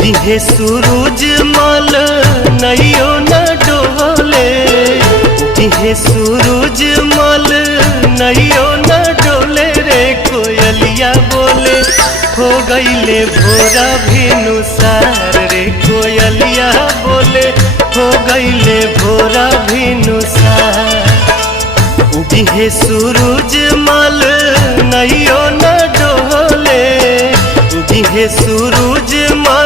दिहे सूरज मल नैयो न डोले, दिहे सूरज मल नैयो न डोले रे कोयलिया बोले हो गईले भोरा भिनुसार रे कोयलिया बोले हो गईले भोरा भिनुसार। दिहे सूरज मल नैयो न डोले, दिहे सूरज मल